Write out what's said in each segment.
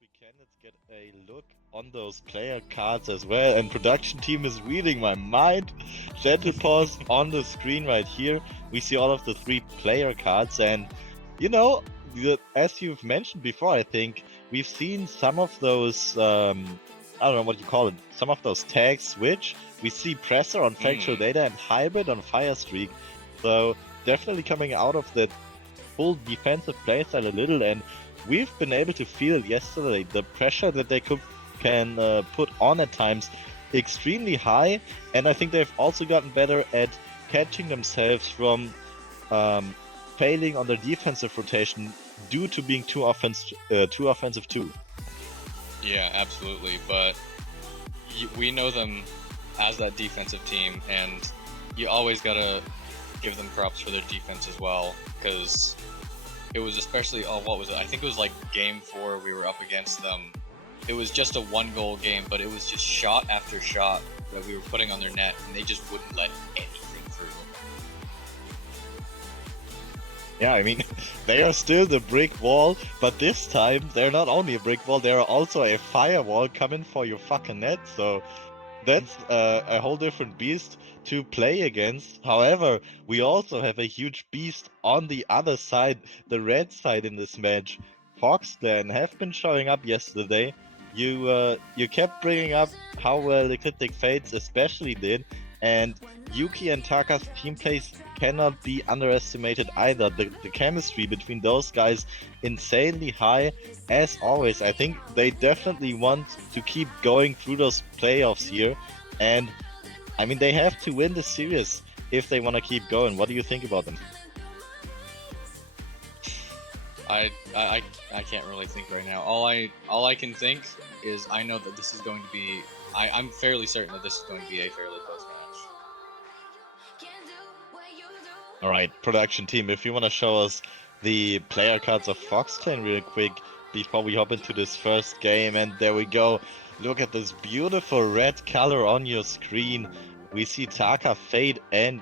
we can, let's get a look on those player cards as well. And production team is reading my mind. Gentle Paws on the screen right here. We see all of the 3 player cards, and you know, as you've mentioned before, I think we've seen some of those. I don't know what you call it. Some of those tags switch. We see Presser on Factual Data and Hybrid on Firestreak. So definitely coming out of that full defensive playstyle a little, and we've been able to feel yesterday the pressure that they can put on at times extremely high, and I think they've also gotten better at catching themselves from failing on their defensive rotation due to being too offensive too. Yeah, absolutely, but we know them as that defensive team, and you always gotta give them props for their defense as well, because it was especially, what was it? I think it was like game 4 we were up against them. It was just a 1-goal game, but it was just shot after shot that we were putting on their net, and they just wouldn't let anything through. Yeah, I mean, they are still the brick wall, but this time they're not only a brick wall, they're also a firewall coming for your fucking net, so that's a whole different beast to play against. However, we also have a huge beast on the other side, the red side in this match. Fox Clan have been showing up yesterday. You kept bringing up how well Ecliptic Fates especially did, and Yuki and Taka's team plays cannot be underestimated either. The chemistry between those guys insanely high. As always, I think they definitely want to keep going through those playoffs here, and I mean they have to win the series if they want to keep going. What do you think about them? I can't really think right now. All I can think is I know that this is going to be. I'm fairly certain that this is going to be a fairly close match. Alright, production team, if you want to show us the player cards of Fox Clan real quick before we hop into this first game, and there we go. Look at this beautiful red color on your screen. We see Taka, Fade, and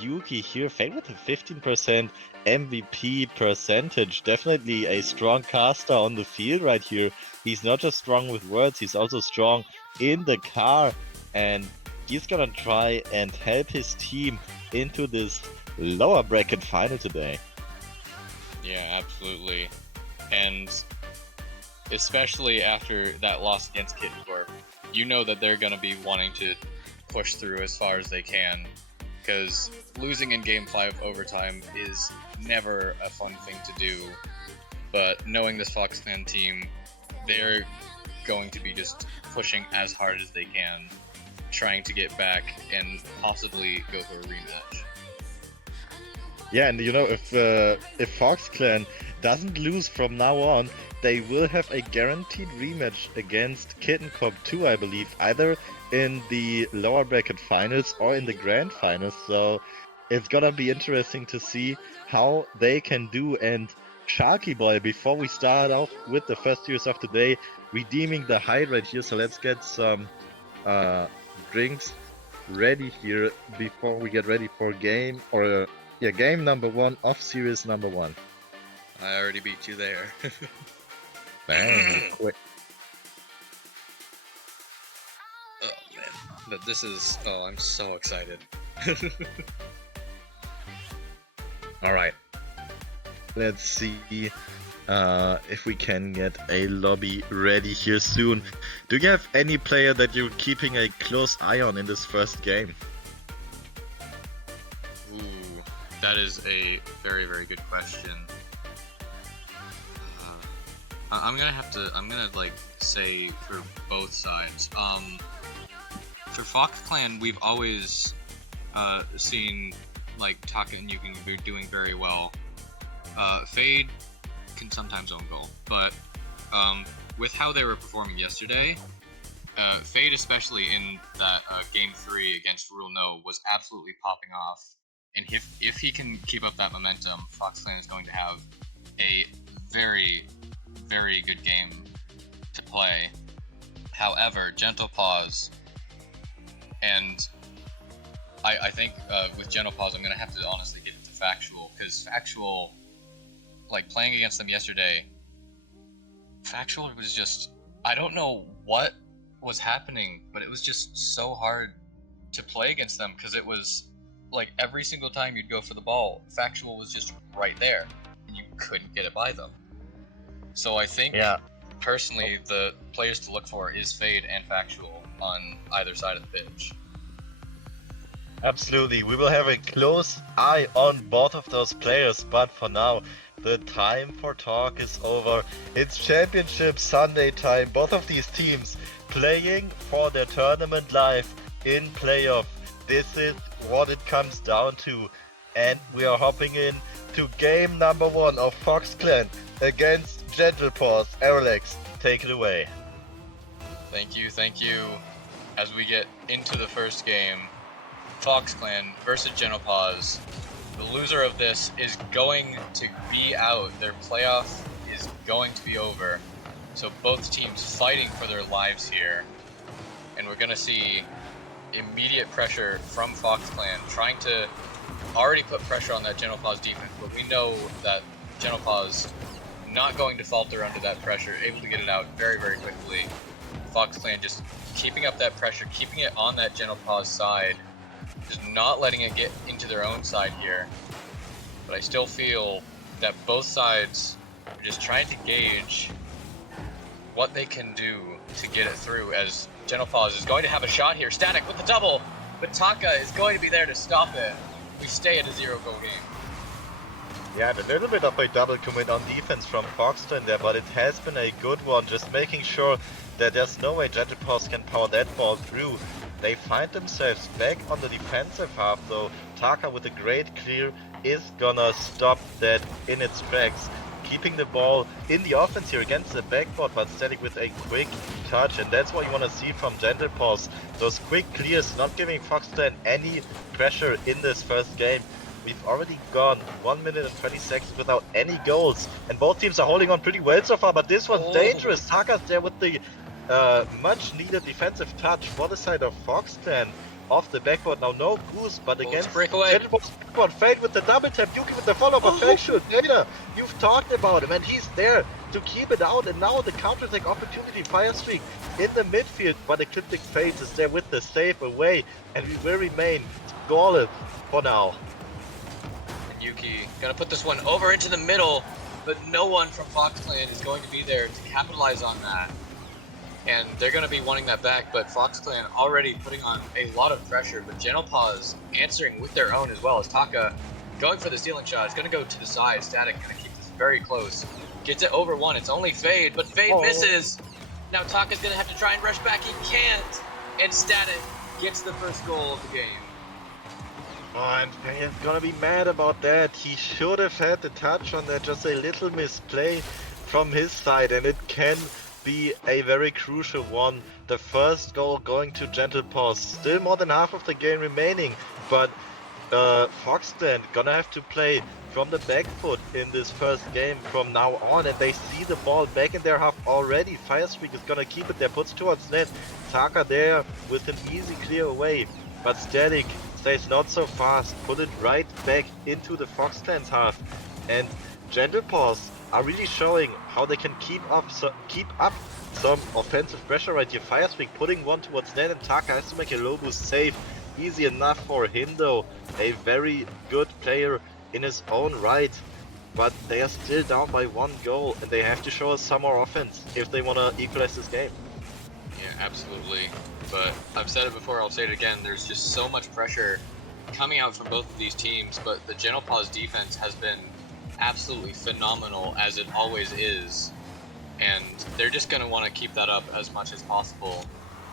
Yuki here. Fade with a 15% MVP percentage. Definitely a strong caster on the field right here. He's not just strong with words, he's also strong in the car, and he's gonna try and help his team into this lower bracket final today. Yeah, absolutely. And especially after that loss against Kittencorp, you know that they're going to be wanting to push through as far as they can, because losing in Game 5 overtime is never a fun thing to do. But knowing this Fox Clan team, they're going to be just pushing as hard as they can, trying to get back and possibly go for a rematch. Yeah, and you know, if Fox Clan doesn't lose from now on, they will have a guaranteed rematch against Kittencorp 2, I believe, either in the lower bracket finals or in the grand finals. So it's gonna be interesting to see how they can do. And Sharky Boy, before we start off with the first series of the day, redeeming the hide right here. So let's get some drinks ready here before we get ready for game game number 1 of series number 1. I already beat you there. Bang. Quick. Oh man, but this is, I'm so excited. Alright. Let's see if we can get a lobby ready here soon. Do you have any player that you're keeping a close eye on in this first game? Ooh, that is a very, very good question. I'm gonna like say for both sides. For Fox Clan, we've always seen like Taka and Yuki doing very well. Fade can sometimes own goal, but with how they were performing yesterday, Fade, especially in that game 3 against Rule No, was absolutely popping off. And if he can keep up that momentum, Fox Clan is going to have a very, very good game to play. However, Gentle Paws, and I think with Gentle Paws, I'm going to have to honestly get into Factual, because Factual, like playing against them yesterday, Factual was just, I don't know what was happening, but it was just so hard to play against them because it was like every single time you'd go for the ball, Factual was just right there and you couldn't get it by them. So I think personally the players to look for is Fade and Factual on either side of the pitch. Absolutely, we will have a close eye on both of those players, but for now, the time for talk is over. It's Championship Sunday time, both of these teams playing for their tournament life in playoff. This is what it comes down to, and we are hopping in to game number 1 of Fox Clan against Gentle Paws. Aerolax, take it away. Thank you. As we get into the first game, Fox Clan versus Gentle Paws. The loser of this is going to be out. Their playoff is going to be over. So both teams fighting for their lives here. And we're going to see immediate pressure from Fox Clan, trying to already put pressure on that Gentle Paws defense, but we know that Gentle Paws not going to falter under that pressure, able to get it out very, very quickly. Fox Clan just keeping up that pressure, keeping it on that Gentle Paws side, just not letting it get into their own side here. But I still feel that both sides are just trying to gauge what they can do to get it through, as Gentle Paws is going to have a shot here. Static with the double, but Taka is going to be there to stop it. We stay at a 0-goal game. Yeah, a little bit of a double commit on defense from Foxton there, but it has been a good one, just making sure that there's no way Gentle Paws can power that ball through. They find themselves back on the defensive half though. Taka with a great clear is gonna stop that in its tracks. Keeping the ball in the offense here against the backboard, but Static with a quick touch, and that's what you want to see from Gentle Paws. Those quick clears, not giving Foxton any pressure in this first game. We've already gone 1 minute and 20 seconds without any goals, and both teams are holding on pretty well so far, but this was dangerous. Taka's there with the much needed defensive touch for the side of Fox Clan. Off the backboard now, no goose, but against Gentle Paws backboard, Fade with the double tap, Yuki with the follow-up, but Factual data. You've talked about him, and he's there to keep it out, and now the counter-attack opportunity, Fire Streak in the midfield, but Ecliptic Fates is there with the save away, and we will remain scoreless for now. And Yuki gonna put this one over into the middle, but no one from Fox Clan is going to be there to capitalize on that. And they're going to be wanting that back, but Fox Clan already putting on a lot of pressure, but Gentle Paws answering with their own as well, as Taka going for the stealing shot. It's going to go to the side. Static going to keep this very close. Gets it over one. It's only Fade, but Fade misses. Now Taka's going to have to try and rush back. He can't. And Static gets the first goal of the game. Oh, and Fade's going to be mad about that. He should have had the touch on that. Just a little misplay from his side, and it can be a very crucial one. The first goal going to Gentle Paws. Still more than half of the game remaining, but Fox Clan gonna have to play from the back foot in this first game from now on, and they see the ball back in their half already. Fire Streak is gonna keep it there, puts towards net. Taka there with an easy clear away, but Static stays not so fast, put it right back into the Fox Clan's half, and Gentle Paws are really showing how they can keep up some offensive pressure right here. Fire Streak putting one towards net, and Taka has to make a low boost save. Easy enough for him though. A very good player in his own right. But they are still down by 1 goal, and they have to show us some more offense if they want to equalize this game. Yeah, absolutely. But I've said it before, I'll say it again. There's just so much pressure coming out from both of these teams, but the Gentle Paws defense has been absolutely phenomenal, as it always is, and they're just going to want to keep that up as much as possible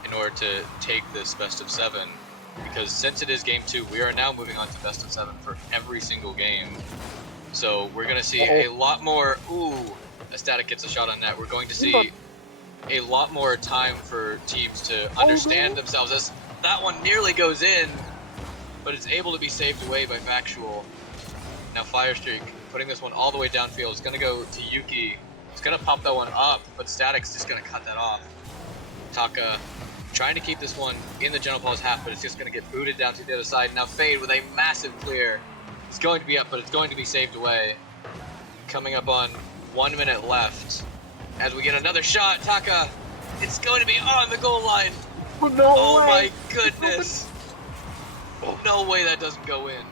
in order to take this best of 7, because since it is game 2, we are now moving on to best of 7 for every single game. So we're going to see a lot more. A Static gets a shot on net. We're going to see a lot more time for teams to understand themselves, as that one nearly goes in, but it's able to be saved away by Factual. Now Fire Streak putting this one all the way downfield. It's going to go to Yuki. It's going to pop that one up, but Static's just going to cut that off. Taka trying to keep this one in the Gentle Paws half, but it's just going to get booted down to the other side. Now Fade with a massive clear. It's going to be up, but it's going to be saved away. Coming up on 1 minute left. As we get another shot, Taka, it's going to be on the goal line. Oh, no Oh way. my goodness. Oh. No way that doesn't go in.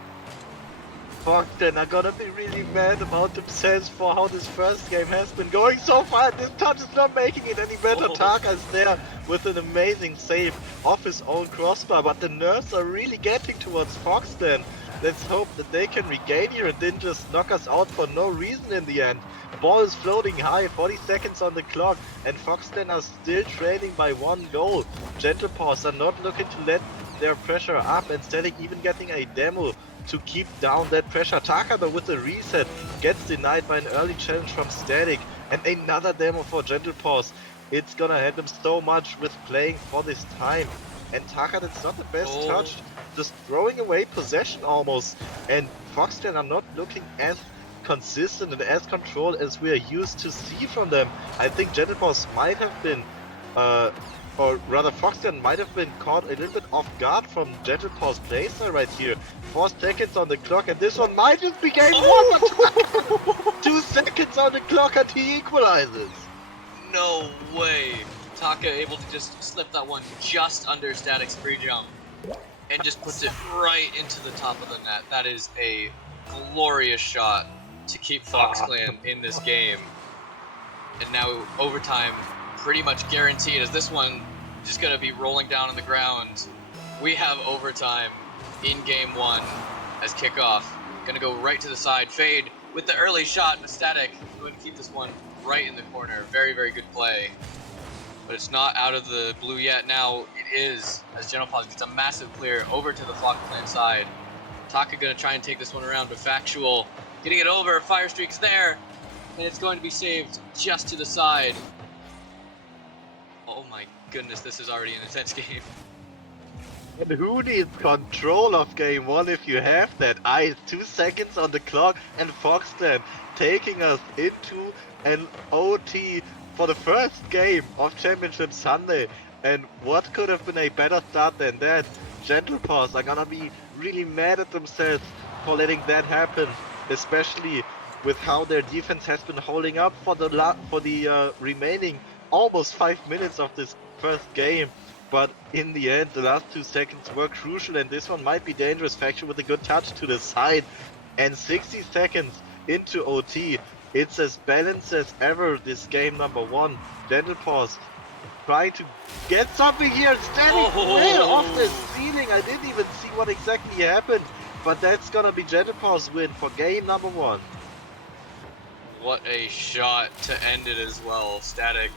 Foxton are gonna be really mad about themselves for how this first game has been going so far. This touch is not making it any better. Oh. Taka is there with an amazing save off his own crossbar, but the nerves are really getting towards Foxton. Let's hope that they can regain here and didn't just knock us out for no reason in the end. Ball is floating high, 40 seconds on the clock, and Foxton are still trailing by 1 goal. Gentle Paws are not looking to let their pressure up, instead of even getting a demo to keep down that pressure. Taka, though, with the reset, gets denied by an early challenge from Static, and another demo for Gentle Paws. It's gonna help them so much with playing for this time. And Taka, that's not the best touch, just throwing away possession almost. And Foxton are not looking as consistent and as controlled as we are used to see from them. I think Gentle Paws might have been or rather Foxton might have been caught a little bit off guard from Gentle Paws playstyle right here. 4 seconds on the clock, and this one might just be game 1. 2 seconds on the clock and he equalizes. No way. Taka able to just slip that one just under Static's free jump and just puts it right into the top of the net. That is a glorious shot to keep Fox Clan in this game. And now overtime pretty much guaranteed, as this one just gonna be rolling down on the ground. We have overtime in game 1 as kickoff. Gonna go right to the side. Fade with the early shot, but Static going to keep this one right in the corner. Very, very good play. But it's not out of the blue yet. Now it is, as Gentle Paws gets a massive clear over to the Flock Clan side. Taka gonna try and take this one around, but Factual getting it over. Fire Streak's there, and it's going to be saved just to the side. Oh my goodness, this is already an intense game. And who needs control of game 1 if you have that? 2 seconds on the clock, and Foxton taking us into an OT for the first game of Championship Sunday. And what could have been a better start than that? Gentle Paws are gonna be really mad at themselves for letting that happen, especially with how their defense has been holding up for the remaining almost 5 minutes of this first game. But in the end, the last 2 seconds were crucial, and this one might be dangerous. Faction with a good touch to the side, and 60 seconds into OT. It's as balanced as ever, this game number 1. Gentle Paws trying to get something here, standing way off the ceiling. I didn't even see what exactly happened, but that's gonna be Gentle Paws' win for game number 1. What a shot to end it as well. Static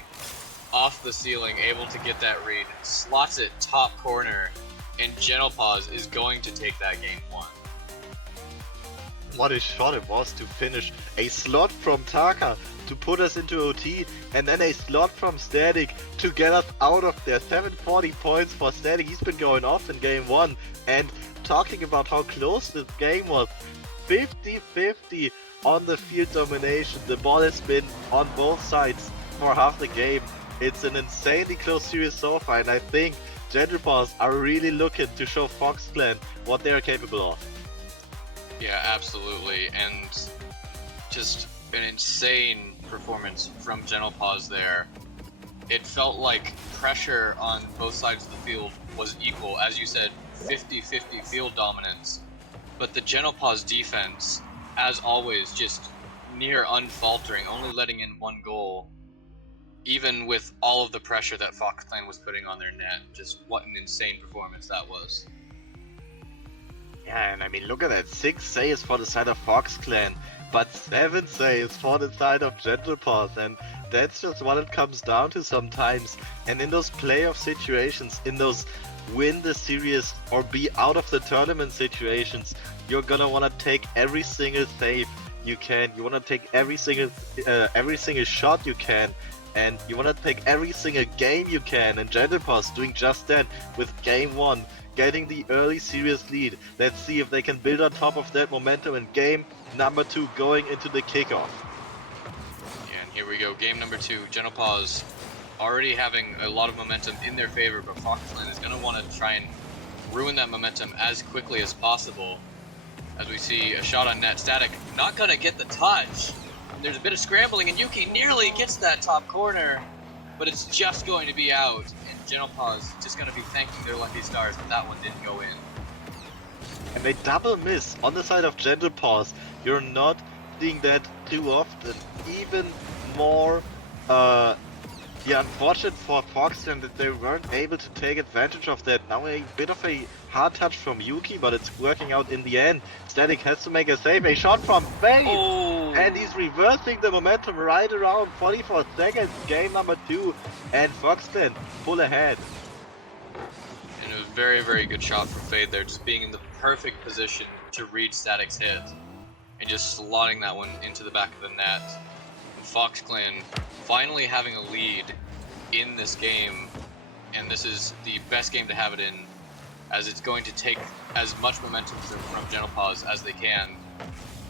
off the ceiling, able to get that read, slots it top corner, and Gentle Paws is going to take that game 1. What a shot it was to finish. A slot from Taka to put us into OT, and then a slot from Static to get us out of there. 740 points for Static. He's been going off in game 1, and talking about how close this game was. 50-50 on the field domination. The ball has been on both sides for half the game. It's an insanely close series so far, and I think Gentle Paws are really looking to show Fox Clan what they are capable of. Yeah, absolutely, and just an insane performance from Gentle Paws there. It felt like pressure on both sides of the field was equal. As you said, 50-50 field dominance. But the Gentle Paws defense, as always, just near unfaltering, only letting in 1 goal. Even with all of the pressure that Fox Clan was putting on their net. Just what an insane performance that was. Yeah, and I mean, look at that. 6 saves for the side of Fox Clan, but 7 saves for the side of Gentle Paws, and that's just what it comes down to sometimes. And in those playoff situations, in those win the series or be out of the tournament situations, you're gonna want to take every single save you can. You want to take every single shot you can, and you want to take every single game you can. And Gentle Paws doing just that with game 1. Getting the early series lead. Let's see if they can build on top of that momentum in game number 2 going into the kickoff. And here we go, game number 2. Gentle Paws already having a lot of momentum in their favor, but Fox Clan is going to want to try and ruin that momentum as quickly as possible. As we see a shot on net. Static not going to get the touch. there's a bit of scrambling, and Yuki nearly gets that top corner, but it's just going to be out, and Gentle Paws just going to be thanking their lucky stars that that one didn't go in. And they double miss on the side of Gentle Paws. You're not seeing that too often. Even more unfortunate for Foxton that they weren't able to take advantage of that. Now a bit of a hard touch from Yuki, but it's working out in the end. Static has to make a save. A shot from Fade! Oh. And he's reversing the momentum right around 44 seconds. Game number 2. And Foxton pull ahead. And it was very, very good shot from Fade there, just being in the perfect position to read Static's hit. And just slotting that one into the back of the net. And Fox Clan finally having a lead in this game. And this is the best game to have it in, as it's going to take as much momentum from Gentle Paws as they can.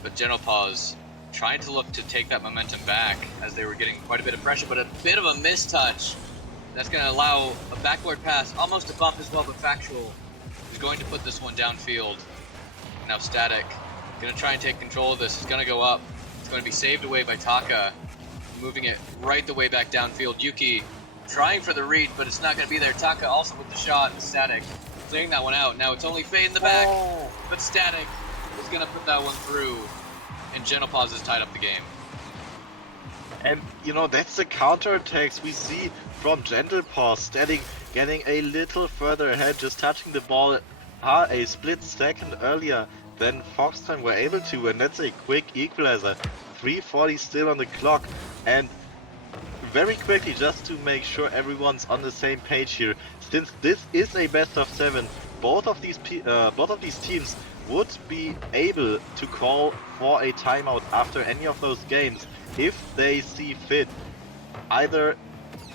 But Gentle Paws trying to look to take that momentum back as they were getting quite a bit of pressure, but a bit of a mistouch. That's going to allow a backboard pass, almost a bump as well, but Factual is going to put this one downfield. Now Static going to try and take control of this. It's going to go up. It's going to be saved away by Taka, moving it right the way back downfield. Yuki trying for the read, but it's not going to be there. Taka also with the shot. Static clearing that one out. Now it's only Fade in the back, but Static is going to put that one through, and Gentle Paws has tied up the game. And you know, that's the counterattacks we see from Gentle Paws. Static getting a little further ahead, just touching the ball a split second earlier than Foxton were able to, and that's a quick equalizer. 3:40 still on the clock, and very quickly, just to make sure everyone's on the same page here, since this is a best of 7, both of these teams would be able to call for a timeout after any of those games if they see fit. Either,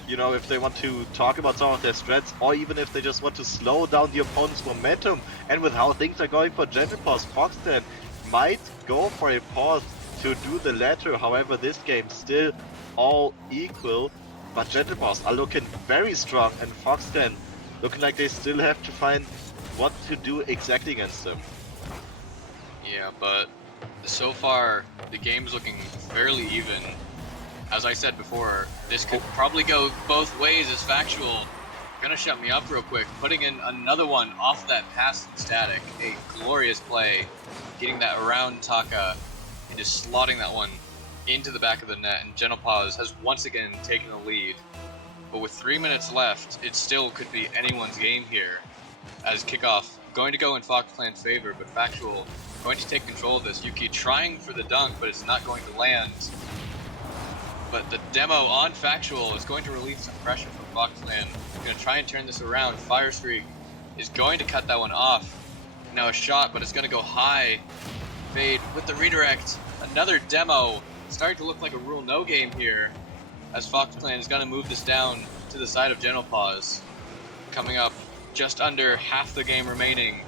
you know, if they want to talk about some of their strats, or even if they just want to slow down the opponent's momentum. And with how things are going for Gentle Paws, Foxton might go for a pause to do the latter. However, this game still all equal, but Gentle Paws are looking very strong, and Foxton looking like they still have to find what to do exactly against them. Yeah, but so far the game's looking fairly even. As I said before, this could probably go both ways, as Factual gonna shut me up real quick, putting in another one off that pass from Static. A glorious play, getting that around Taka and just slotting that one into the back of the net, and Gentle Paws has once again taken the lead. But with 3 minutes left, it still could be anyone's game here, as kickoff going to go in Fox Clan's favor, but Factual going to take control of this. Yuki trying for the dunk, but it's not going to land. But the demo on Factual is going to relieve some pressure from Fox Clan. Going to try and turn this around. Fire Streak is going to cut that one off. Now a shot, but it's going to go high. Fade with the redirect. Another demo. Starting to look like a rule no game here, as Fox Clan is going to move this down to the side of Gentle Paws. Coming up just under half the game remaining.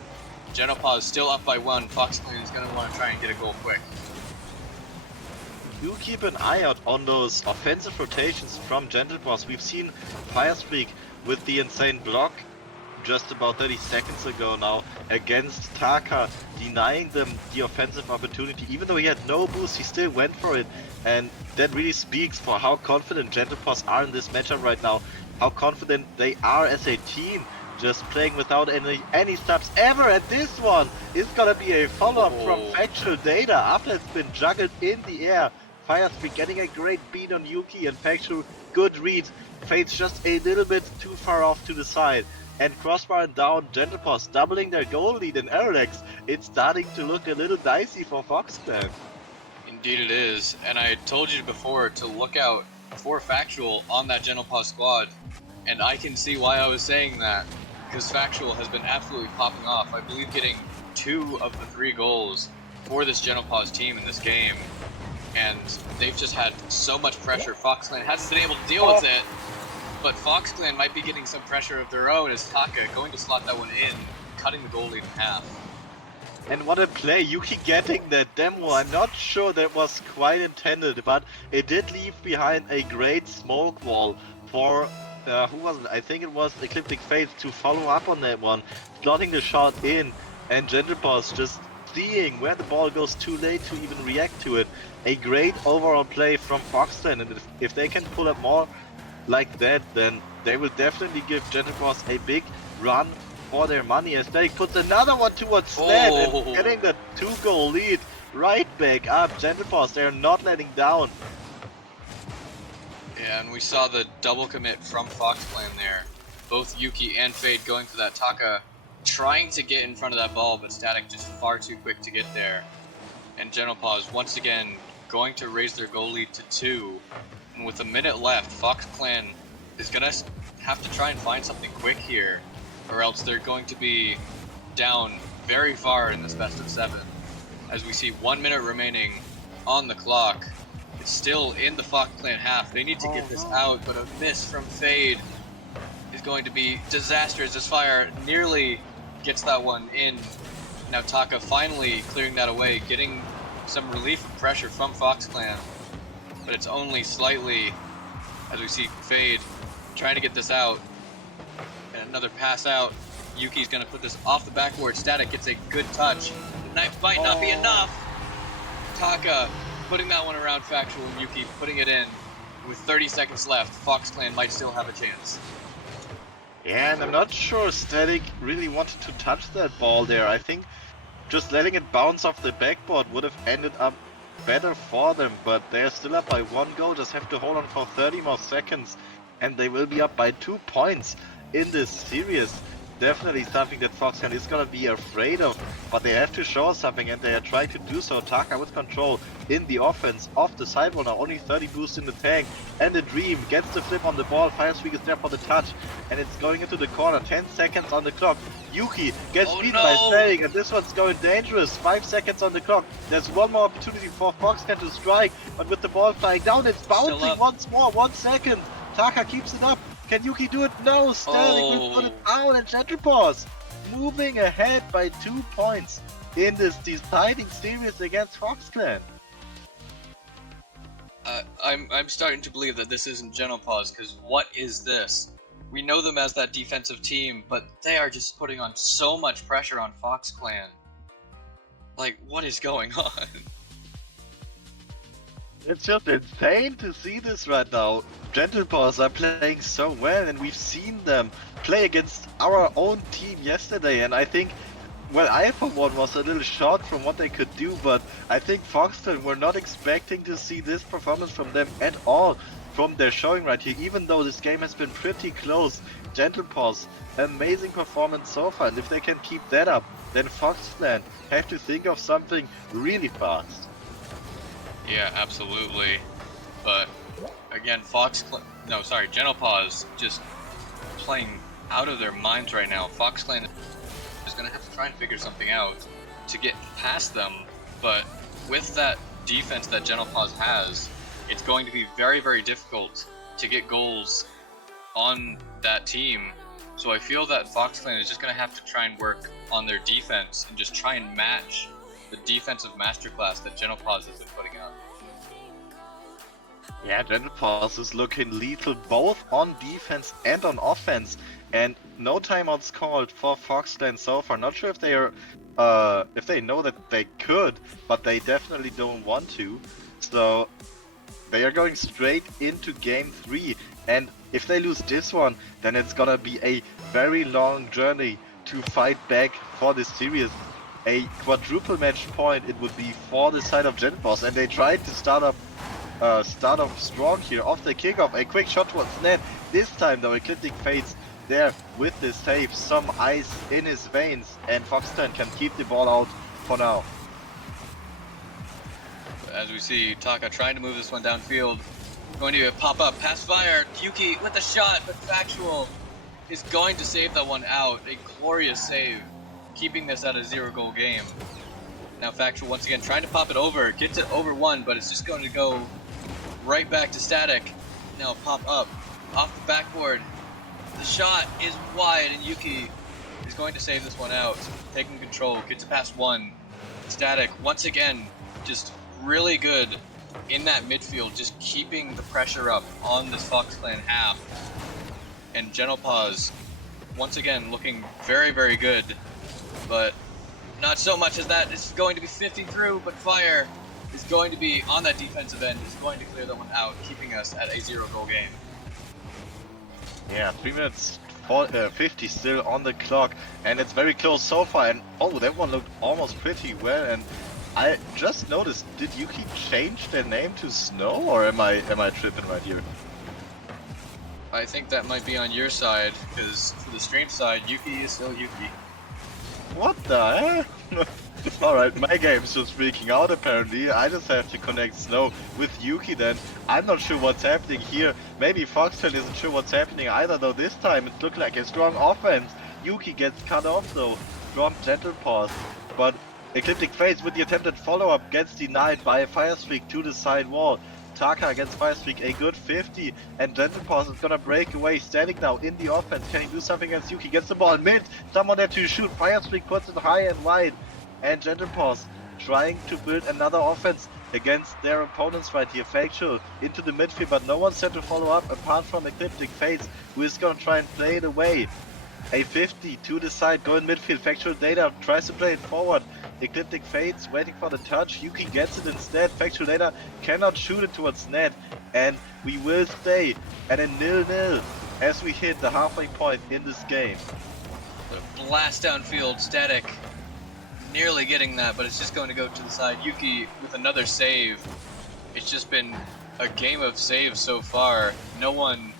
Gentle Paws still up by 1. Fox Clan is going to want to try and get a goal quick. Do keep an eye out on those offensive rotations from Gentle Paws. We've seen Fire Streak with the insane block just about 30 seconds ago now against Taka, denying them the offensive opportunity. Even though he had no boost, he still went for it, and that really speaks for how confident Gentle Paws are in this matchup right now, how confident they are as a team, just playing without any stops ever. And this one is gonna be a follow-up from Factual Data after it's been juggled in the air. Fire Streak getting a great beat on Yuki, and Factual, good read, fades just a little bit too far off to the side. And crossbar and down, Gentle Paws doubling their goal lead in Aerolax. It's starting to look a little dicey for Foxclan. Indeed it is, and I told you before to look out for Factual on that Gentle Paws squad, and I can see why I was saying that, because Factual has been absolutely popping off. I believe getting 2 of the 3 goals for this Gentle Paws team in this game, and they've just had so much pressure. Foxclan hasn't been able to deal with it, but Foxclan might be getting some pressure of their own, as Taka going to slot that one in, cutting the goal lead in half. And what a play, Yuki getting that demo. I'm not sure that was quite intended, but it did leave behind a great smoke wall for, who was it? I think it was Ecliptic Faith to follow up on that one, slotting the shot in, and Gentle Paws just seeing where the ball goes too late to even react to it. A great overall play from Foxland, and if they can pull up more like that, then they will definitely give Gentle Paws a big run for their money, as they puts another one towards net and getting the 2-goal lead right back up. Gentle Paws, they're not letting down. Yeah, and we saw the double commit from Fox Clan there. Both Yuki and Fade going for that. Taka trying to get in front of that ball, but Static just far too quick to get there. And Gentle Paws once again going to raise their goal lead to 2. And with a minute left, Fox Clan is going to have to try and find something quick here, or else they're going to be down very far in this best of 7. As we see 1 minute remaining on the clock. It's still in the Fox Clan half. They need to get this out, but a miss from Fade is going to be disastrous as Fire nearly gets that one in. Now Taka finally clearing that away, getting some relief and pressure from Fox Clan, but it's only slightly, as we see Fade trying to get this out. And another pass out. Yuki's going to put this off the backboard. Static gets a good touch. That might not be enough. Taka putting that one around Factual, and Yuki putting it in. With 30 seconds left, Fox Clan might still have a chance. Yeah, and I'm not sure Static really wanted to touch that ball there. I think just letting it bounce off the backboard would have ended up better for them, but they're still up by 1 goal, just have to hold on for 30 more seconds, and they will be up by 2 points in this series. Definitely something that Foxclan is gonna be afraid of, but they have to show us something, and they are trying to do so. Taka with control in the offense, off the sidewall now, only 30 boost in the tank, and the Dream gets the flip on the ball. Firestreak is there for the touch, and it's going into the corner. 10 seconds on the clock. Yuki gets beaten by Static, and this one's going dangerous. 5 seconds on the clock. There's one more opportunity for Foxclan to strike, but with the ball flying down, it's bouncing once more. 1 second. Taka keeps it up. Can Yuki do it? No, Static will put it down, and Gentle Paws moving ahead by 2 points in this deciding series against Foxclan. I'm starting to believe that this isn't Gentle Paws, because what is this? We know them as that defensive team, but they are just putting on so much pressure on Fox Clan. Like, what is going on? It's just insane to see this right now. Gentle Paws are playing so well, and we've seen them play against our own team yesterday, and I think, well, I for one was a little shocked from what they could do, but I think Foxclan were not expecting to see this performance from them at all from their showing right here, even though this game has been pretty close. Gentle Paws, amazing performance so far, and if they can keep that up, then Foxclan have to think of something really fast. Yeah, absolutely. But again, Gentle Paws just playing out of their minds right now. Fox Clan is going to have to try and figure something out to get past them. But with that defense that Gentle Paws has, it's going to be very, very difficult to get goals on that team. So I feel that Fox Clan is just going to have to try and work on their defense and just try and match the defensive masterclass that Gentle Paws has been putting up. Yeah, Gentle Paws is looking lethal both on defense and on offense, and no timeouts called for Foxclan so far. Not sure if they are, if they know that they could, but they definitely don't want to. So they are going straight into game 3, and if they lose this one, then it's gonna be a very long journey to fight back for this series. A quadruple match point it would be for the side of Gentle Paws, and they tried to start off strong here off the kickoff. A quick shot towards net. This time though, Ecliptic fades there with the save. Some ice in his veins, and Foxclan can keep the ball out for now. As we see Taka trying to move this one downfield, going to pop up, pass fire. Yuki with a shot, but Factual is going to save that one out. A glorious save, keeping this at a 0-goal game. Now Factual once again trying to pop it over, gets it over 1, but it's just going to go right back to Static. Now pop up, off the backboard. The shot is wide, and Yuki is going to save this one out. Taking control, gets it past 1. Static once again just really good in that midfield, just keeping the pressure up on this Foxclan half. And Gentle Paws once again looking very, very good, but not so much as that. This is going to be 50 through, but Fire is going to be on that defensive end. He's going to clear that one out, keeping us at a 0-goal game. Yeah, 3 minutes 50 still on the clock, and it's very close so far. And oh, that one looked almost pretty well. And I just noticed, did Yuki change their name to Snow, or am I tripping right here? I think that might be on your side, because for the stream side, Yuki is still Yuki. What the heck? Alright, my game's just freaking out apparently. I just have to connect Snow with Yuki then. I'm not sure what's happening here. Maybe Foxtail isn't sure what's happening either, though this time it looked like a strong offense. Yuki gets cut off though from Gentle Paws. But Ecliptic Fates with the attempted follow-up gets denied by a Fire Streak to the side wall. Taka against Fire Streak, a good 50, and Gentle Paws is gonna break away. Static now in the offense. Can he do something against Yuki? Gets the ball mid. Someone there to shoot. Fire Streak puts it high and wide. And Gentle Paws trying to build another offense against their opponents right here. Factual into the midfield, but no one's there to follow up apart from Ecliptic Fates, who is gonna try and play it away. A 50 to the side, going midfield. Factual Data tries to play it forward. Ecliptic Fates waiting for the touch. Yuki gets it instead. Factual Data cannot shoot it towards net. And we will stay at a 0-0 as we hit the halfway point in this game. The blast downfield, Static nearly getting that, but it's just going to go to the side. Yuki with another save. It's just been a game of saves so far. No one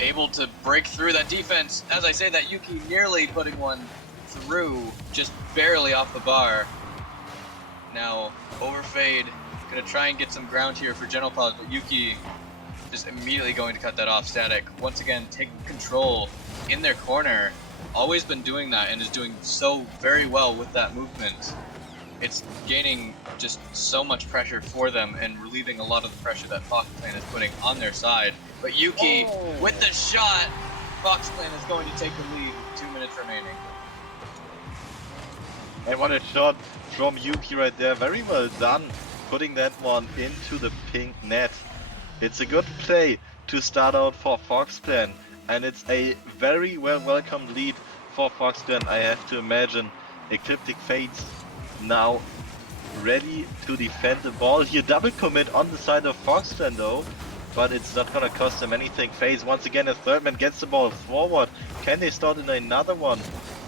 able to break through that defense. As I say that, Yuki nearly putting one through, just barely off the bar. Now, Overfade, gonna try and get some ground here for Gentle Paws, but Yuki just immediately going to cut that off. Static, once again, taking control in their corner. Always been doing that and is doing so very well with that movement. It's gaining just so much pressure for them and relieving a lot of the pressure that Fox Clan is putting on their side. But Yuki, with the shot, Fox Clan is going to take the lead with 2 minutes remaining. And what a shot from Yuki right there. Very well done, putting that one into the pink net. It's a good play to start out for Fox Clan, and it's a very well welcomed lead for Fox Clan, I have to imagine. Ecliptic Fates now ready to defend the ball here. Double commit on the side of Fox Clan though, but it's not gonna cost them anything. Faze once again, a third man gets the ball forward. Can they start in another one?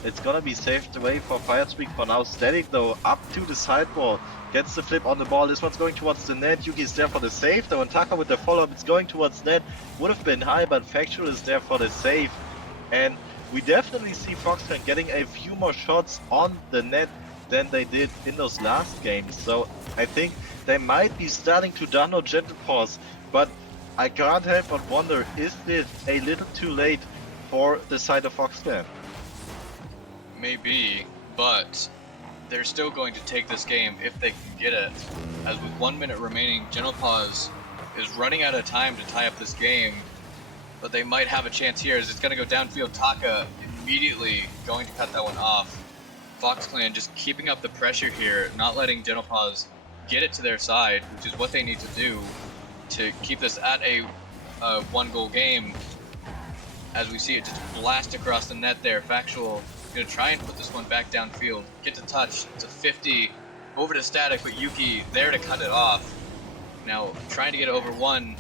It's gonna be saved away for Fire Streak for now. Static though, up to the sideboard. Gets the flip on the ball. This one's going towards the net. Yuki's there for the save though, and Taka with the follow-up. It's going towards net. Would have been high, but Factual is there for the save. And we definitely see Foxclan getting a few more shots on the net than they did in those last games. So I think they might be starting to download Gentle Paws, but I can't help but wonder, is this a little too late for the side of Foxclan? Maybe, but they're still going to take this game if they can get it. As with 1 minute remaining, Gentle Paws is running out of time to tie up this game, but they might have a chance here as it's going to go downfield. Taka immediately going to cut that one off. Fox Clan just keeping up the pressure here, not letting Gentle Paws get it to their side, which is what they need to do to keep this at a 1-goal game. As we see it just blast across the net there. Factual gonna try and put this one back downfield. Get to touch. It's a 50 over to Static, but Yuki there to cut it off. Now trying to get it over one.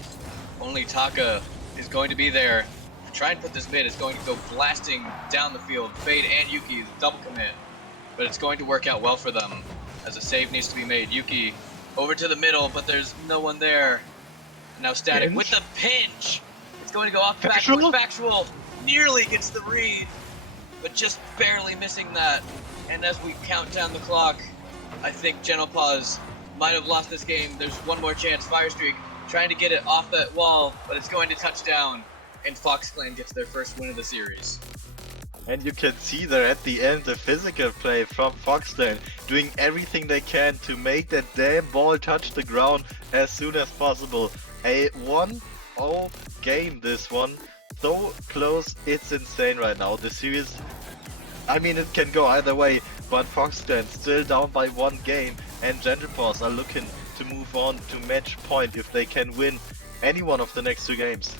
Only Taka is going to be there. Try and put this mid. It's going to go blasting down the field. Fade and Yuki double commit, but it's going to work out well for them as a save needs to be made. Yuki over to the middle, but there's no one there. Now Static with the pinch. It's going to go off back with Factual. Nearly gets the read, but just barely missing that. And as we count down the clock, I think Gentle Paws might have lost this game. There's one more chance. Fire Streak trying to get it off that wall, but it's going to touch down, and Fox Clan gets their first win of the series. And you can see there at the end the physical play from Fox Clan, doing everything they can to make that damn ball touch the ground as soon as possible. A 1-0 game, this one. So close, it's insane right now. The series, I mean, it can go either way, but Fox Clan still down by 1 game, and Gentle Paws are looking to move on to match point if they can win any one of the next 2 games.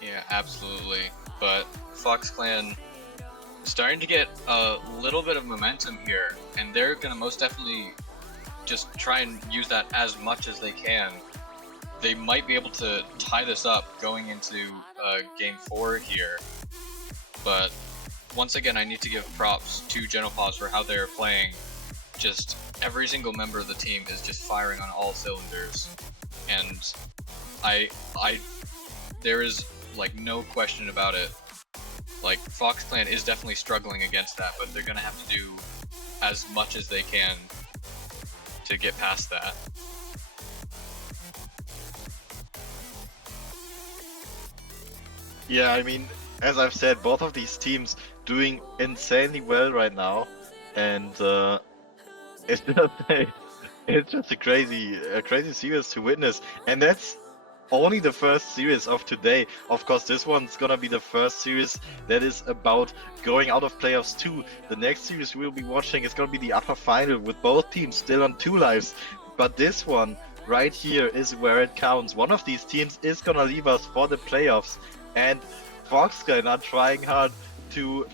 Yeah, absolutely. But Fox Clan starting to get a little bit of momentum here, and they're gonna most definitely just try and use that as much as they can. They might be able to tie this up going into game 4 here, but once again, I need to give props to Paws for how they're playing. Just every single member of the team is just firing on all cylinders, and there is like no question about it. Like, Fox Clan is definitely struggling against that, but they're gonna have to do as much as they can to get past that. Yeah, I mean, as I've said, both of these teams doing insanely well right now, and it's just a crazy series to witness, and that's only the first series of today. Of course, this one's gonna be the first series that is about going out of playoffs too. The next series we'll be watching is gonna be the upper final with both teams still on 2 lives, but this one right here is where it counts. One of these teams is gonna leave us for the playoffs, and Foxclan are trying hard to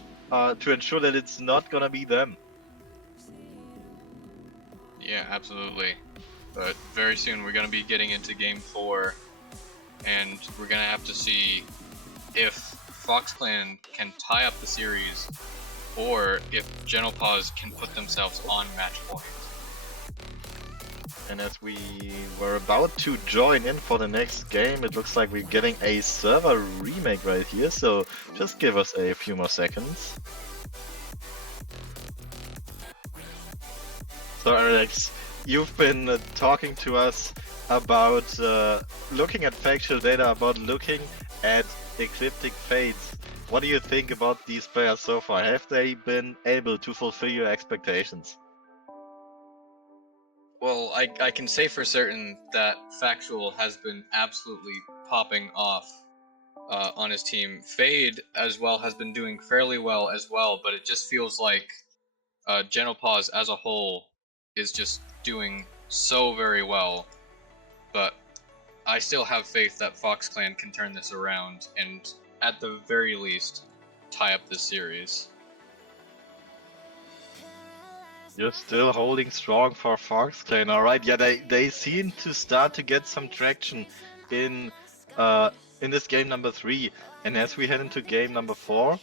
ensure that it's not gonna be them. Yeah, absolutely. But very soon we're gonna be getting into game 4, and we're gonna have to see if Fox Clan can tie up the series, or if Paws can put themselves on match point. And as we were about to join in for the next game, it looks like we're getting a server remake right here, so just give us a few more seconds. So Aerolax, you've been talking to us about looking at factual data, about looking at ecliptic fates. What do you think about these players so far? Have they been able to fulfill your expectations? Well, I can say for certain that Factual has been absolutely popping off on his team. Fade as well has been doing fairly well as well, but it just feels like Paws as a whole is just doing so very well. But I still have faith that Fox Clan can turn this around and, at the very least, tie up this series. You're still holding strong for Fox Clan, alright? Yeah, they seem to start to get some traction in this game number 3. And as we head into game number 4,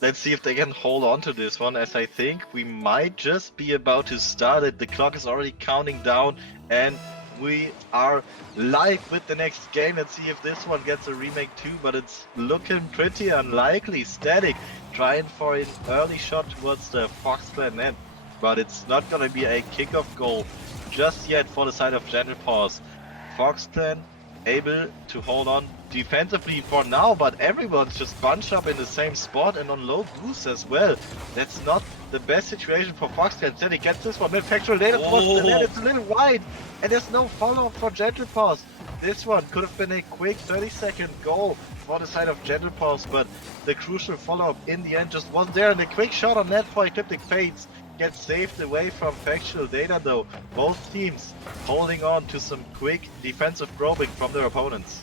let's see if they can hold on to this one, as I think we might just be about to start it. The clock is already counting down, and we are live with the next game. Let's see if this one gets a remake too, but it's looking pretty unlikely. Static trying for an early shot towards the Fox Clan net, but it's not gonna be a kickoff goal just yet for the side of Paws. Fox Clan able to hold on defensively for now, but everyone's just bunched up in the same spot and on low boosts as well. That's not the best situation for Fox Clan. Instead he gets this one with factual data towards the net. It's a little wide, and there's no follow-up for Paws. This one could have been a quick 30-second goal for the side of Paws, but the crucial follow-up in the end just wasn't there, and a quick shot on net for Ecliptic Fates gets saved away from factual data though. Both teams holding on to some quick defensive probing from their opponents.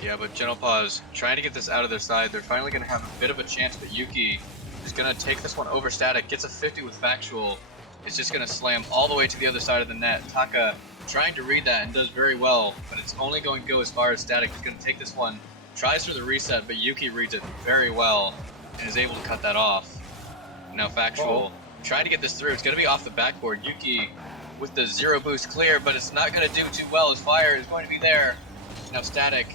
Yeah, but Paws trying to get this out of their side. They're finally going to have a bit of a chance, but Yuki is going to take this one over Static, gets a 50 with Factual. It's just going to slam all the way to the other side of the net. Taka trying to read that and does very well, but it's only going to go as far as Static. He's going to take this one, tries for the reset, but Yuki reads it very well and is able to cut that off. Now Factual trying to get this through. It's going to be off the backboard. Yuki with the 0 boost clear, but it's not going to do too well. His fire is going to be there. Now Static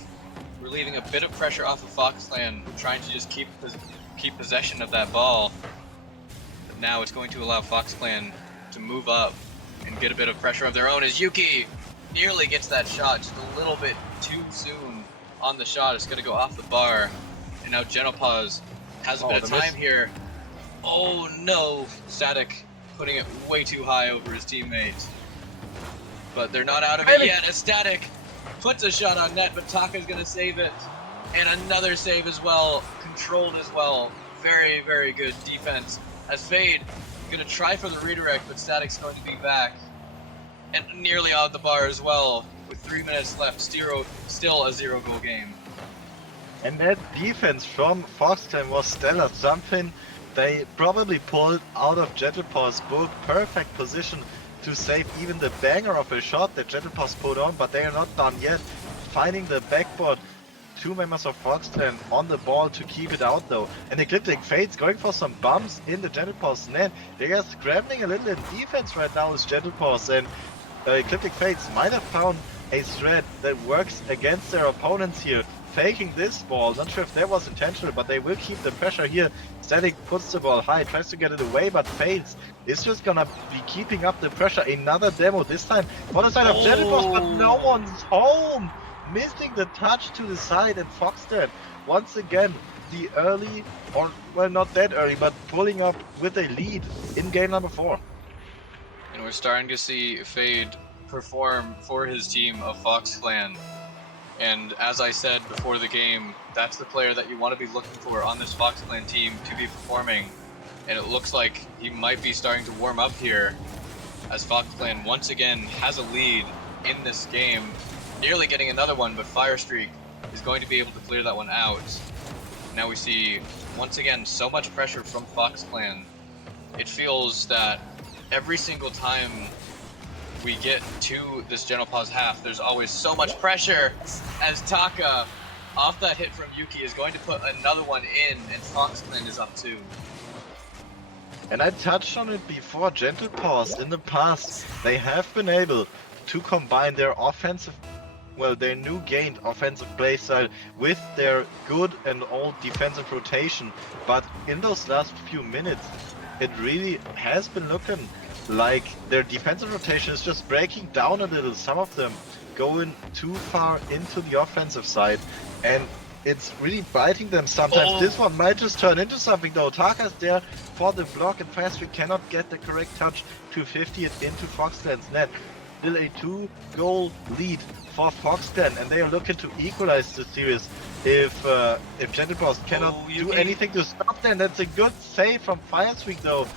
relieving a bit of pressure off of Fox Clan, trying to just keep possession of that ball. But now it's going to allow Fox Clan to move up and get a bit of pressure of their own, as Yuki nearly gets that shot just a little bit too soon on the shot. It's going to go off the bar, and now Paws has a bit of time here. Oh no, Static putting it way too high over his teammate. But they're not out of it yet, as Static puts a shot on net, but Taka's gonna save it. And another save as well, controlled as well. Very, very good defense. As Fade gonna try for the redirect, but Static's going to be back. And nearly out the bar as well. With 3 minutes left, still a 0-goal game. And that defense from Foxton was stellar. Something they probably pulled out of Gentlepaw's book. Perfect position to save even the banger of a shot that Gentlepaws put on, but they are not done yet. Finding the backboard. Two members of Foxton on the ball to keep it out though. And Ecliptic Fates going for some bumps in the Gentlepaws net. They are scrambling a little in defense right now as Gentlepaws, and Ecliptic Fates might have found a threat that works against their opponents here. Faking this ball, not sure if that was intentional, but they will keep the pressure here. Static puts the ball high, tries to get it away, but fails. It's just gonna be keeping up the pressure. Another demo, this time on the side of Gentlepaws, but no one's home. Missing the touch to the side, and Foxton once again the early, or well, not that early, but pulling up with a lead in game number 4. And we're starting to see Fade perform for his team of Fox Clan. And as I said before the game, that's the player that you want to be looking for on this Fox Clan team to be performing. And it looks like he might be starting to warm up here as Fox Clan once again has a lead in this game. Nearly getting another one, but Firestreak is going to be able to clear that one out. Now we see, once again, so much pressure from Fox Clan. It feels that every single time we get to this Gentlepaws half, there's always so much pressure as Taka, off that hit from Yuki, is going to put another one in, and Fox Clan is up 2. And I touched on it before, Gentlepaws in the past, they have been able to combine their offensive, well, their new gained offensive playstyle with their good and old defensive rotation. But in those last few minutes, it really has been looking like their defensive rotation is just breaking down a little. Some of them going too far into the offensive side, and it's really biting them sometimes. Oh. This one might just turn into something though. Taka's there for the block, and Firestreak cannot get the correct touch to 50 it into Foxclan's net. Still a 2-goal lead for Foxclan, and they are looking to equalize the series. If Gentlepaws cannot do anything to stop them, that's a good save from Firestreak though.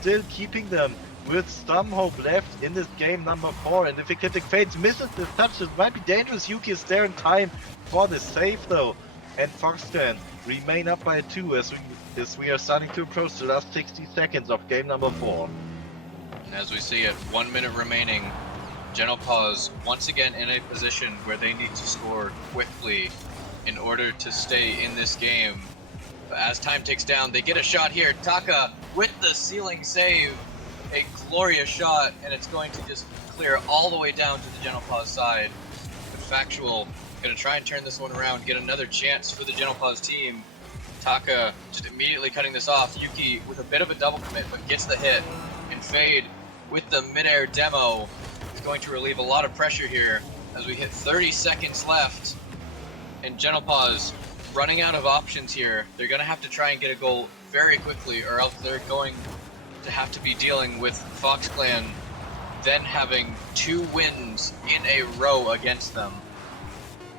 Still keeping them with some hope left in this game number 4, and if Ecliptic Fates misses this touch, it might be dangerous. Yuki is there in time for the save though, and Foxclan remain up by 2 as we are starting to approach the last 60 seconds of game number 4. And as we see it, 1 minute remaining, Gentlepaws once again in a position where they need to score quickly in order to stay in this game. But as time ticks down, they get a shot here. Taka with the ceiling save. A glorious shot, and it's going to just clear all the way down to the Gentlepaws side. But Factual gonna try and turn this one around, get another chance for the Gentlepaws team. Taka just immediately cutting this off. Yuki with a bit of a double commit, but gets the hit. And Fade with the midair demo is going to relieve a lot of pressure here as we hit 30 seconds left. And Gentlepaws running out of options here. They're gonna have to try and get a goal very quickly, or else they're going to have to be dealing with Fox Clan then having 2 wins in a row against them.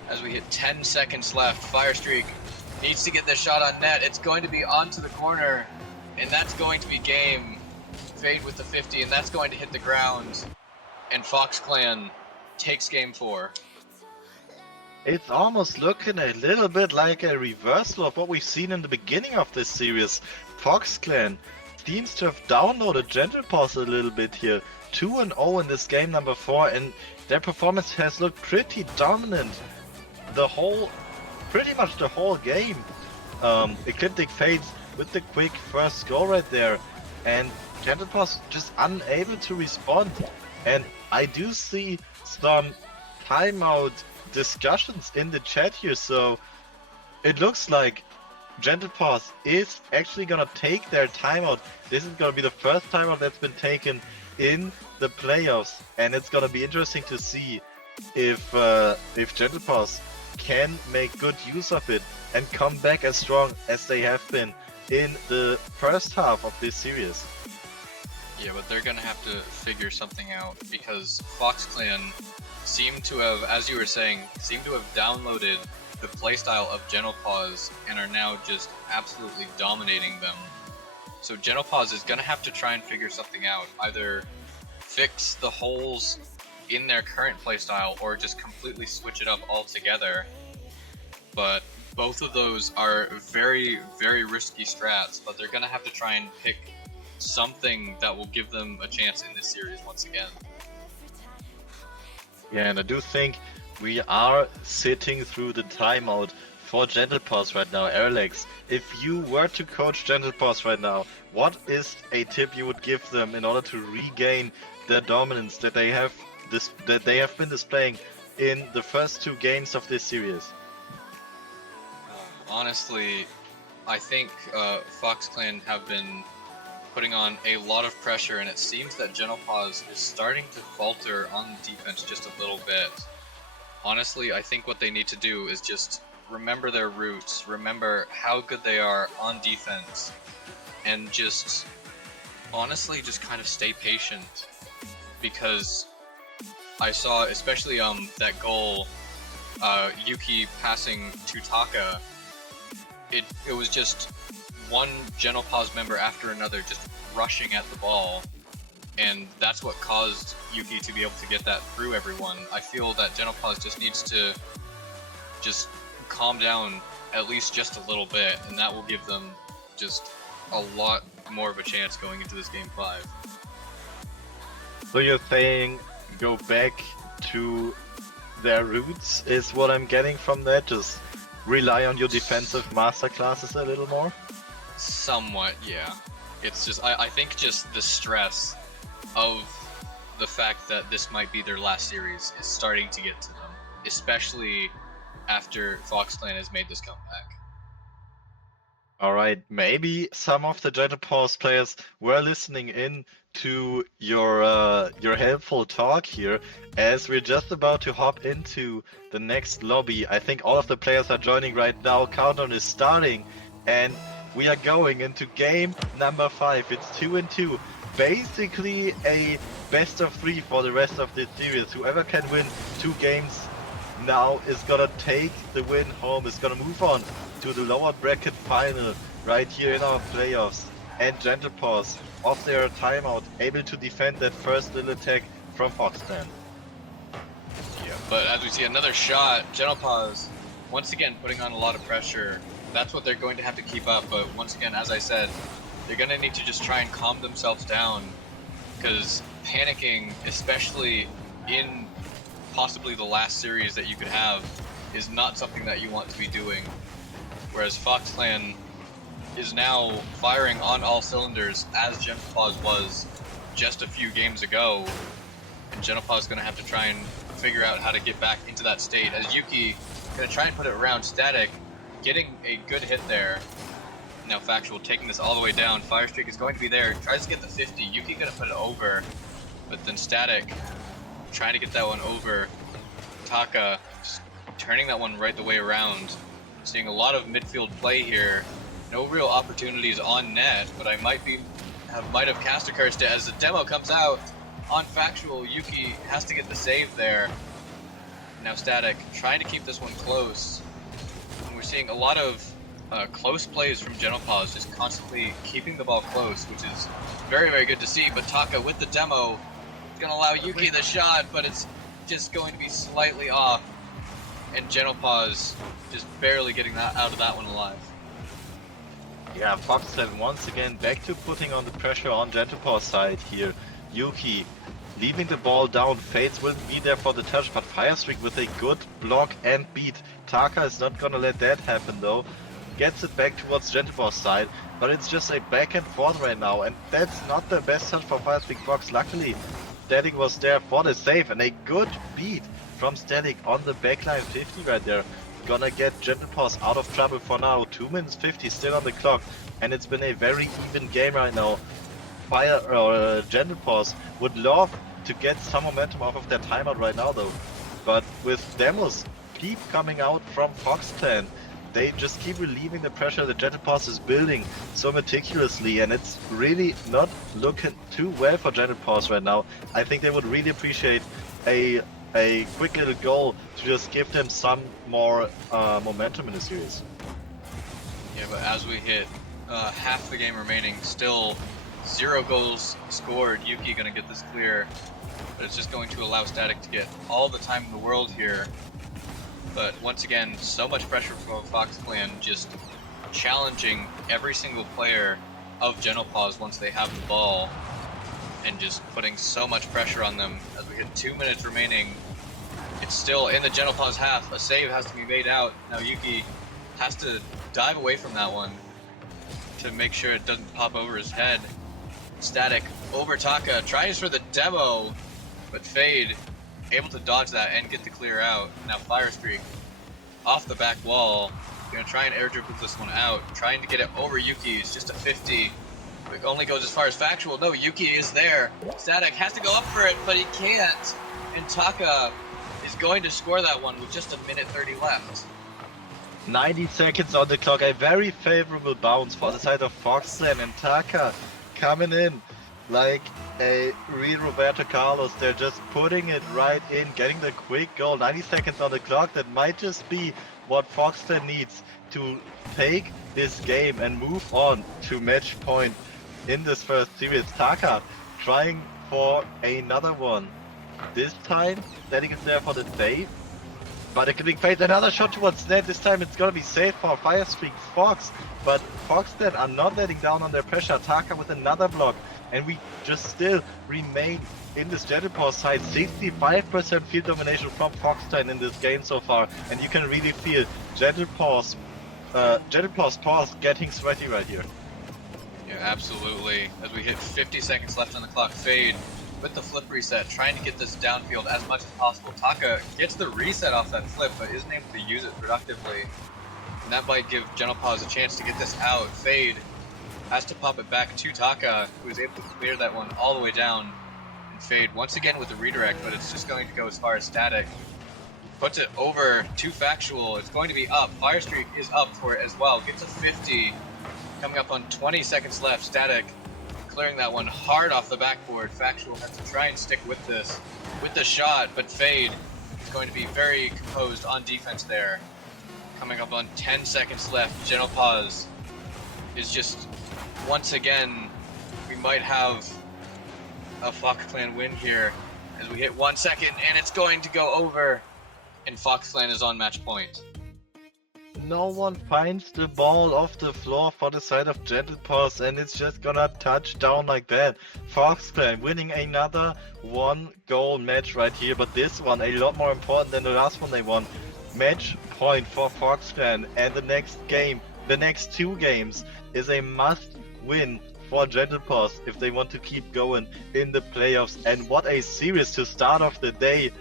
As we hit 10 seconds left, Firestreak needs to get this shot on net. It's going to be onto the corner, and that's going to be game. Fade with the 50, and that's going to hit the ground. And Fox Clan takes game 4. It's almost looking a little bit like a reversal of what we've seen in the beginning of this series. Foxclan seems to have downloaded Gentlepaws a little bit here. 2-0 in this game number 4, and their performance has looked pretty dominant pretty much the whole game. Ecliptic Fates with the quick first goal right there, and Gentlepaws just unable to respond. And I do see some timeout discussions in the chat here, so it looks like Gentlepaws is actually gonna take their timeout. This is gonna be the first timeout that's been taken in the playoffs, and it's gonna be interesting to see if Gentlepaws can make good use of it and come back as strong as they have been in the first half of this series. Yeah, but they're gonna have to figure something out, because Fox Clan seem to have, as you were saying, downloaded the playstyle of Gentlepaws and are now just absolutely dominating them. So Gentlepaws is gonna have to try and figure something out, either fix the holes in their current playstyle or just completely switch it up altogether. But both of those are very, very risky strats, but they're gonna have to try and pick something that will give them a chance in this series once again. Yeah, and I do think we are sitting through the timeout for Gentle Paws right now. Aerolax, if you were to coach Gentle Paws right now, what is a tip you would give them in order to regain the dominance that they have been displaying in the first 2 games of this series? Honestly, I think Fox Clan have been putting on a lot of pressure, and it seems that Gentle Paws is starting to falter on defense just a little bit. Honestly, I think what they need to do is just remember their roots, remember how good they are on defense, and just honestly just kind of stay patient. Because I saw, especially that goal, Yuki passing to Taka, it was just one Gentle Paws member after another just rushing at the ball, and that's what caused Yuki to be able to get that through everyone. I feel that Gentle Paws just needs to just calm down at least just a little bit, and that will give them just a lot more of a chance going into this game 5. So you're saying go back to their roots is what I'm getting from that? Just rely on your defensive masterclasses a little more? Somewhat, yeah. It's just, I think just the stress of the fact that this might be their last series is starting to get to them, especially after Fox Clan has made this comeback. Alright, maybe some of the Gentle Paws players were listening in to your helpful talk here, as we're just about to hop into the next lobby. I think all of the players are joining right now. Countdown is starting, and we are going into game number 5. It's 2-2. Basically a best of 3 for the rest of this series. Whoever can win 2 games now is gonna take the win home, is gonna move on to the lower bracket final right here in our playoffs. And Gentle Paws, off their timeout, able to defend that first little attack from Foxclan. Yeah, but as we see another shot, Gentle Paws once again putting on a lot of pressure. That's what they're going to have to keep up, but once again, as I said, they're going to need to just try and calm themselves down, because panicking, especially in possibly the last series that you could have, is not something that you want to be doing. Whereas Fox Clan is now firing on all cylinders, as Gentle Paws was just a few games ago, and Gentle Paws is going to have to try and figure out how to get back into that state, as Yuki going to try and put it around Static, getting a good hit there. Now Factual taking this all the way down. Fire Streak is going to be there. Tries to get the 50. Yuki gonna put it over, but then Static trying to get that one over. Taka just turning that one right the way around. Seeing a lot of midfield play here. No real opportunities on net, but I might have caster cursed it as the demo comes out on Factual. Yuki has to get the save there. Now Static trying to keep this one close. And we're seeing a lot of close plays from Gentle Paws, just constantly keeping the ball close, which is very, very good to see. But Taka with the demo is going to allow Yuki the shot, but it's just going to be slightly off. And Gentle Paws just barely getting that out of that one alive. Yeah, Foxclan once again back to putting on the pressure on Gentle Paws side here. Yuki leaving the ball down. Fates will be there for the touch, but Firestreak with a good block and beat. Taka is not gonna let that happen though. Gets it back towards Gentle Paws side, but it's just a back and forth right now, and that's not the best touch for Firestreak Fox. Luckily, Static was there for the save, and a good beat from Static on the backline 50 right there. Gonna get Gentle Paws out of trouble for now. 2 minutes 50 still on the clock, and it's been a very even game right now. Gentle Paws would love to get some momentum off of their timeout right now though, but with demos keep coming out from Foxclan, they just keep relieving the pressure that Gentle Paws is building so meticulously, and it's really not looking too well for Gentle Paws right now. I think they would really appreciate a quick little goal to just give them some more momentum in the series. Yeah, but as we hit half the game remaining, still 0 goals scored. Yuki gonna get this clear, but it's just going to allow Static to get all the time in the world here. But once again, so much pressure from Fox Clan, just challenging every single player of Gentle Paws once they have the ball, and just putting so much pressure on them. As we hit 2 minutes remaining, it's still in the Gentle Paws half. A save has to be made out. Now Yuki has to dive away from that one to make sure it doesn't pop over his head. Static over Taka, tries for the demo, but Fade able to dodge that and get the clear out. Now Fire Streak off the back wall. Gonna try and air dribble this one out. Trying to get it over Yuki. It's just a 50. It only goes as far as Factual. No, Yuki is there. Static has to go up for it, but he can't. And Taka is going to score that one with just a minute 30 left. 90 seconds on the clock, a very favorable bounce for the side of Foxland, and Taka coming in like a real Roberto Carlos. They're just putting it right in, getting the quick goal. 90 seconds on the clock, that might just be what Foxland needs to take this game and move on to match point in this first series. Taka trying for another one. This time, Static is there for the save. But it could be fade. Another shot towards net. This time it's gonna be safe for Fire Streak Fox. But Foxland are not letting down on their pressure. Taka with another block. And we just still remain in this Gentle Paws side. 65% field domination from Foxland in this game so far. And you can really feel Gentle Paws Paws getting sweaty right here. Yeah, absolutely. As we hit 50 seconds left on the clock, Fade with the flip reset, trying to get this downfield as much as possible. Taka gets the reset off that flip, but isn't able to use it productively. And that might give Gentle Paws a chance to get this out. Fade has to pop it back to Taka, who is able to clear that one all the way down. And Fade once again with the redirect, but it's just going to go as far as Static. Puts it over to Factual. It's going to be up. Fire Streak is up for it as well. Gets a 50. Coming up on 20 seconds left. Static clearing that one hard off the backboard. Factual has to try and stick with this, with the shot, but Fade is going to be very composed on defense there. Coming up on 10 seconds left, Gentle Paws is just, once again, we might have a Fox Clan win here as we hit 1 second, and it's going to go over, and Fox Clan is on match point. No one finds the ball off the floor for the side of Gentle Paws, and it's just gonna touch down like that. Foxland winning another 1-goal match right here, but this one a lot more important than the last one they won. Match point for Foxland, and the next game, the next 2 games, is a must win for Gentle Paws if they want to keep going in the playoffs. And what a series to start off the day.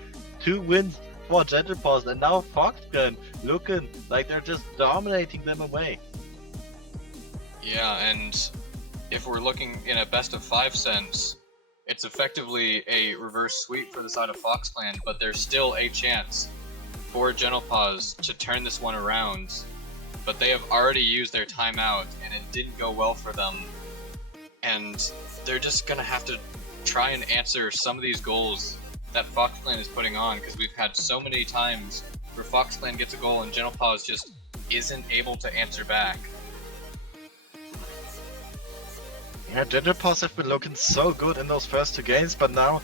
2 wins for Gentle Paws, and now Foxland looking like they're just dominating them away. Yeah, and if we're looking in a best of 5 sense, it's effectively a reverse sweep for the side of Fox Clan, but there's still a chance for Gentle Paws to turn this one around. But they have already used their timeout, and it didn't go well for them. And they're just gonna have to try and answer some of these goals that Fox Clan is putting on, because we've had so many times where Fox Clan gets a goal and Gentle Paws just isn't able to answer back. Yeah, Gentle Paws have been looking so good in those first 2 games, but now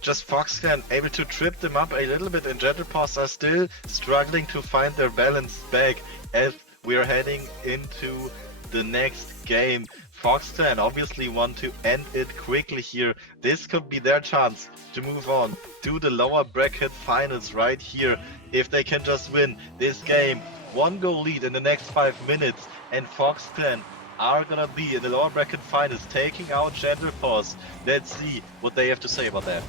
just Fox Clan able to trip them up a little bit, and Gentle Paws are still struggling to find their balance back as we're heading into the next game. Fox Clan obviously want to end it quickly here. This could be their chance to move on to the lower bracket finals right here. If they can just win this game, 1-goal lead in the next 5 minutes, and Fox Clan are gonna be in the lower bracket finals, taking out Gentle Paws. Let's see what they have to say about that.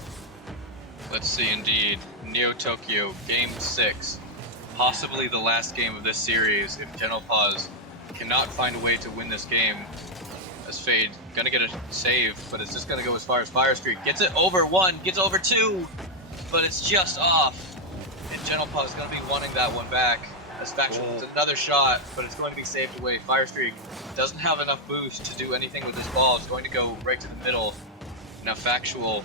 Let's see indeed. Neo Tokyo, game 6. Possibly the last game of this series if Gentle Paws cannot find a way to win this game. As Fade gonna get a save, but it's just gonna go as far as Fire Streak. Gets it over 1, gets over 2, but it's just off. And Gentle Paws is gonna be wanting that one back. As Factual with another shot, but it's going to be saved away. Fire Streak doesn't have enough boost to do anything with this ball. It's going to go right to the middle. Now Factual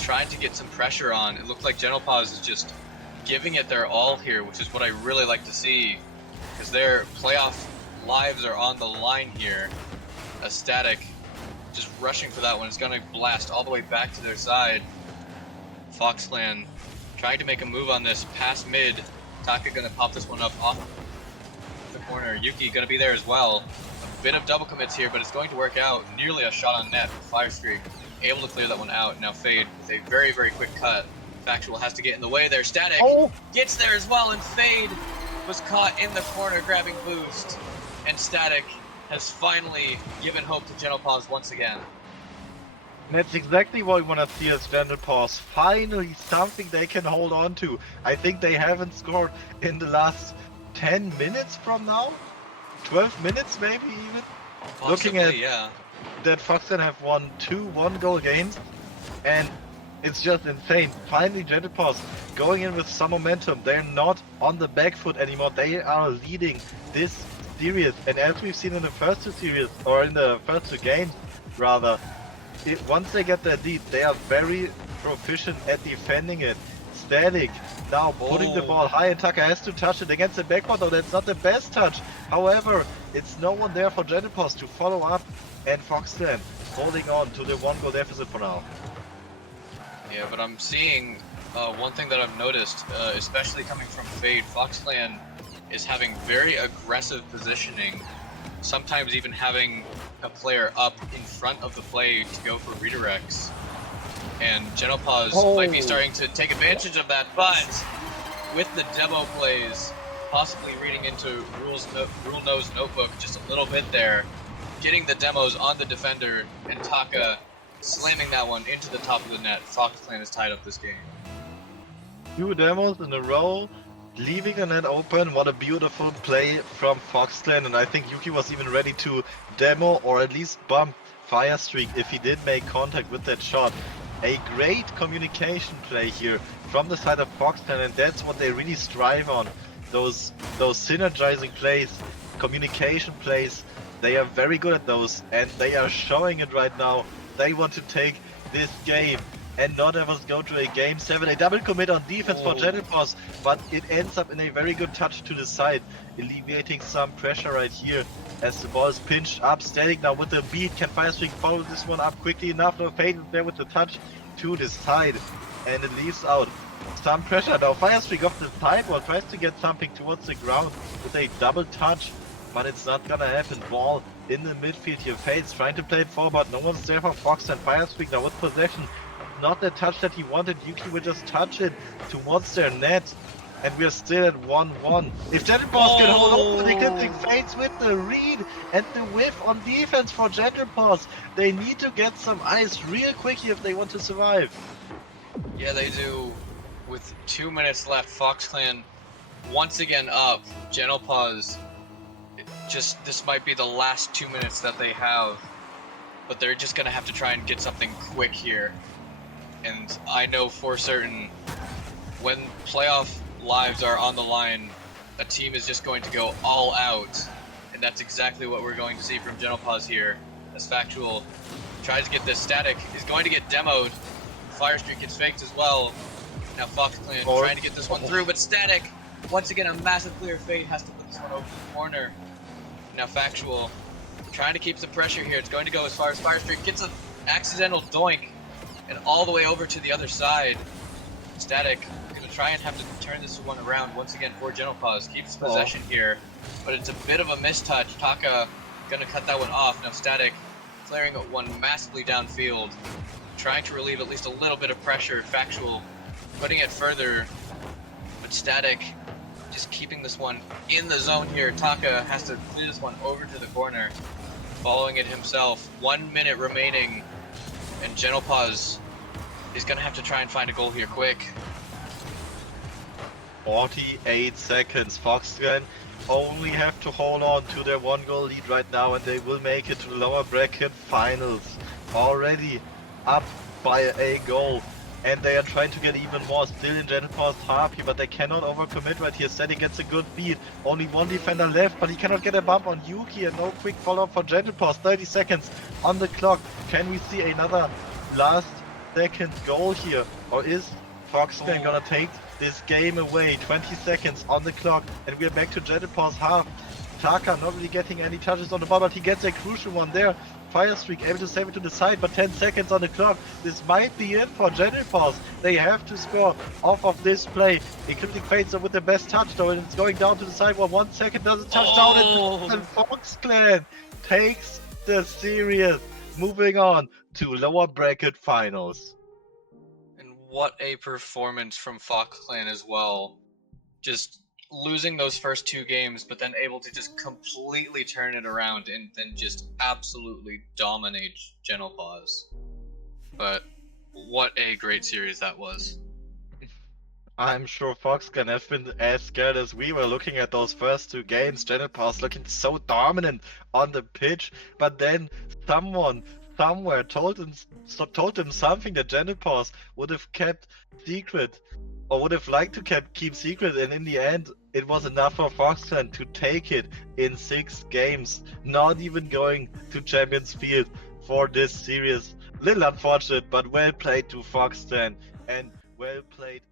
trying to get some pressure on. It looked like Gentle Paws is just giving it their all here, which is what I really like to see, because their playoff lives are on the line here. A Static just rushing for that one. It's going to blast all the way back to their side. Fox Clan trying to make a move on this past mid. Taka gonna pop this one up off the corner. Yuki gonna be there as well. A bit of double commits here, but it's going to work out. Nearly a shot on net. Fire Streak able to clear that one out. Now Fade with a very, very quick cut. Factual has to get in the way there. Static gets there as well, and Fade was caught in the corner grabbing boost. And Static has finally given hope to Gentle Paws once again. That's exactly what we want to see as Gentle Paws. Finally something they can hold on to. I think they haven't scored in the last 10 minutes from now? 12 minutes maybe even? Possibly, Looking at yeah. that Foxen have won 2 one-goal games, and it's just insane. Finally Gentle Paws going in with some momentum. They're not on the back foot anymore. They are leading this series, and as we've seen in the first 2 series, or in the first 2 games rather, once they get that lead, they are very proficient at defending it. Static now putting the ball high, and Taka has to touch it against the backboard, though that's not the best touch. However, it's no one there for Gentle Paws to follow up, and Foxland holding on to the 1-goal deficit for now. Yeah, but I'm seeing one thing that I've noticed, especially coming from Fade. Foxland is having very aggressive positioning, sometimes even having a player up in front of the play to go for redirects. And Gentle Paws might be starting to take advantage of that, but with the demo plays, possibly reading into Rule Nose Notebook just a little bit there, getting the demos on the defender, and Taka slamming that one into the top of the net. Foxland has tied up this game. 2 demos in a row, leaving the net open. What a beautiful play from Foxland, and I think Yuki was even ready to demo or at least bump Fire Streak if he did make contact with that shot. A great communication play here from the side of Foxland, and that's what they really strive on. Those synergizing plays, communication plays, they are very good at those, and they are showing it right now. They want to take this game and not ever go to a game 7. A double commit on defense for Gentle Paws, but it ends up in a very good touch to the side, alleviating some pressure right here as the ball is pinched up. Static now with the beat. Can Fire Streak follow this one up quickly enough? No, Fade is there with the touch to the side, and it leaves out some pressure. Now Fire Streak off the sidewall tries to get something towards the ground with a double touch, but it's not gonna happen. Ball in the midfield here. Fade's trying to play it forward. No one's there for Fox, and Fire Streak now with possession. Not the touch that he wanted. Yuki will just touch it towards their net, and we are still at 1-1. If Gentle Paws can hold on, they can take Fades with the read and the whiff on defense for Gentle Paws. They need to get some ice real quickly if they want to survive. Yeah, they do. With 2 minutes left, Foxclan once again up. Gentle Paws, this might be the last 2 minutes that they have, but they're just gonna have to try and get something quick here. And I know for certain, when playoff lives are on the line, a team is just going to go all out, and that's exactly what we're going to see from Gentle Paws here. As Factual tries to get this. Static is going to get demoed. Fire Streak gets faked as well. Now Foxclan trying to get this one through, but Static, once again a massive clear fade, has to put this one over the corner. Now Factual trying to keep the pressure here. It's going to go as far as Fire Streak gets an accidental doink, and all the way over to the other side. Static gonna try and have to turn this one around once again for Gentle Paws. Keeps possession here, but it's a bit of a mistouch. Taka gonna cut that one off. Now Static clearing one massively downfield, trying to relieve at least a little bit of pressure. Factual putting it further, but Static just keeping this one in the zone here. Taka has to clear this one over to the corner, following it himself. 1 minute remaining, and Gentle Paws is gonna have to try and find a goal here quick. 48 seconds. Foxclan only have to hold on to their 1-goal lead right now, and they will make it to the lower bracket finals. Already up by a goal, and they are trying to get even more. Still in Gentle Paws half here, but they cannot overcommit right here. Steady gets a good beat. Only one defender left, but he cannot get a bump on Yuki, and no quick follow-up for Gentle Paws. 30 seconds on the clock. Can we see another last second goal here, or is Foxclan gonna take this game away? 20 seconds on the clock, and we're back to Gentle Paws half. Taka not really getting any touches on the ball, but he gets a crucial one there. Fire Streak able to save it to the side, but 10 seconds on the clock. This might be it for General Paws. They have to score off of this play, including Fates with the best touch though, and it's going down to the sidewall. 1 second doesn't touch down, and Fox Clan takes the series. Moving on to lower bracket finals. And what a performance from Fox Clan as well. Just losing those first 2 games, but then able to just completely turn it around and then just absolutely dominate General Paws. But what a great series that was. I'm sure Fox can have been as scared as we were looking at those first 2 games. Janet Paws looking so dominant on the pitch, but then someone somewhere told him something that Janet Paws would have kept secret, or would have liked to keep secret, and in the end it was enough for Foxland to take it in 6 games, not even going to Champions Field for this series. Little unfortunate, but well played to Foxland, and well played